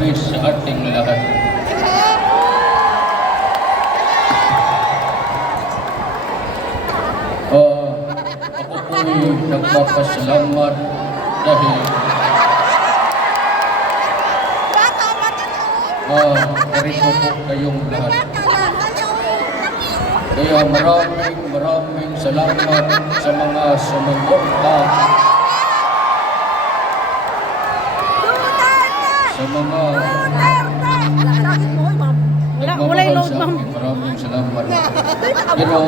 gabi sa ating lahat. Ako po'y nagpapasalamat dahil narito po kayong lahat. Kaya maraming salamat sa mga sumuporta, sa mga nagmamahal sa akin. Maraming salamat. Pero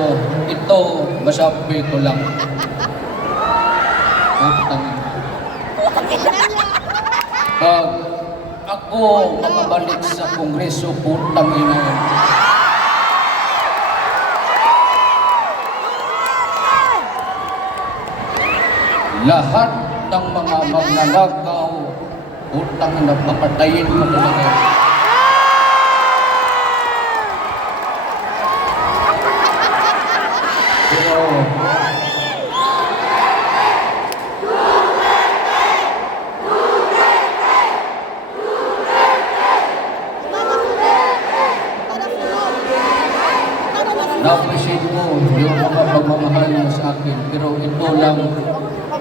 ito, masabi ko lang. Pag ako makabalik sa Kongreso, putang ina yan. Lahat ng mga magnanakaw, putang ina, papatayin ko talaga. Pero na-appreciate ko yung mga pagmamahal niyo sa akin. Pero ito lang,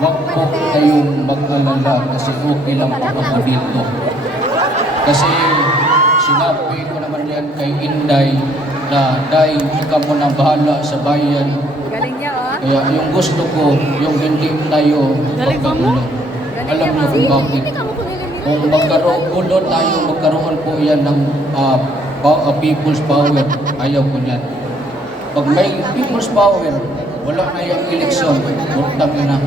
wag po kayong mag-alala kasi okay lang po ako dito. Kasi sinabi ko naman yan kay Inday na Day, ikaw mo nang bahala sa bayan. Galing niya, oh. Kaya yung gusto ko, yung hindi tayo magkagulo. Alam niyo kung bakit. Kung magkaroon tayo, magkaroon po yan ng people's power. Ayaw ko niyan. Pag may people's power, wala na yung eleksyon. Utang na.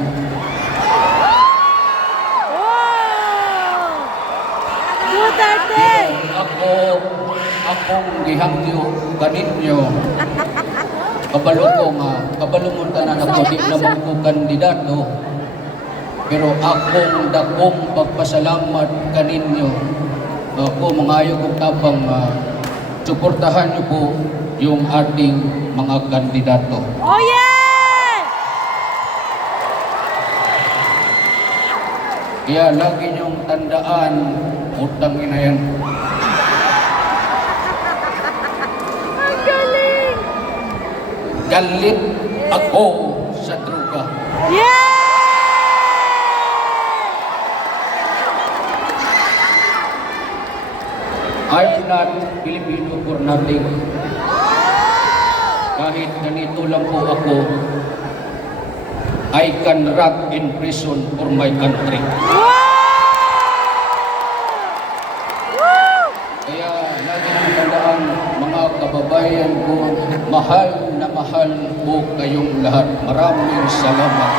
Akong gihangyo kaninyo. Kabalo ko nga, kabalo mo tanan ako, di naman ko kandidato. Pero akong dakong pagpasalamat kaninyo. Ako mangayo kong tapang suportahan niyo po yung ating mga kandidato. Oh yeah! Kaya lagi niyong tandaan, utang ina yan. Ang galing! Galit ako sa droga. Yeah! I'm not Filipino for nothing. Kahit ganito lang po ako, I can rot in prison for my country. Kaya lagi nang tandaan, mga kababayan ko, mahal na mahal po kayong lahat. Maraming salamat.